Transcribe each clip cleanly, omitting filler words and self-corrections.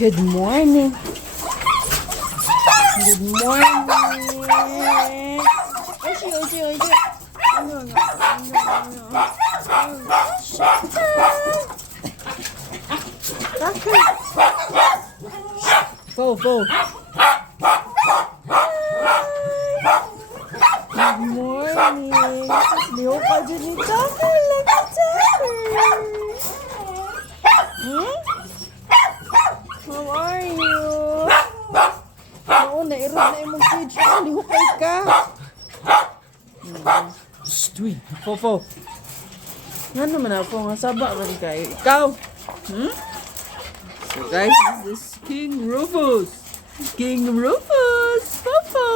Good morning. Good morning. Oshi, oshi, oshi. Ano. Taka. Go. Good morning. Liho pa dyan ni Tucker. Look at Tucker. How are you? Oo, nairot na imong cage. Lihukay ka. Stui, Fofo. Nga naman ako, nga saba man kayo. Ikaw? So guys, this is King Rufus. King Rufus, Fofo.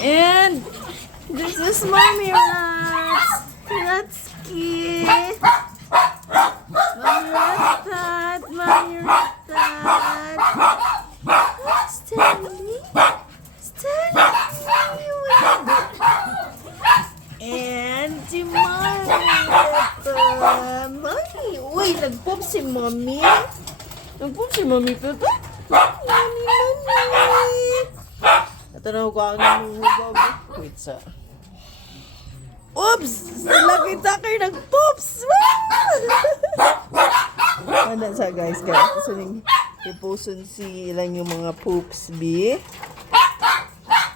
And this is Mommy Rats. Ratsky. Mommy Rat. Stanley. And si Mommy. Mommy. Uy, nag-poop si Mommy. Nag-poop si Mommy. Mommy. Natanaw ko ang nanguhugaw. Wait, sa... Oops! Lagi Tucker nag-poops! Ano sa guys? Gusto nang ipusun si ilang yung mga poops, B.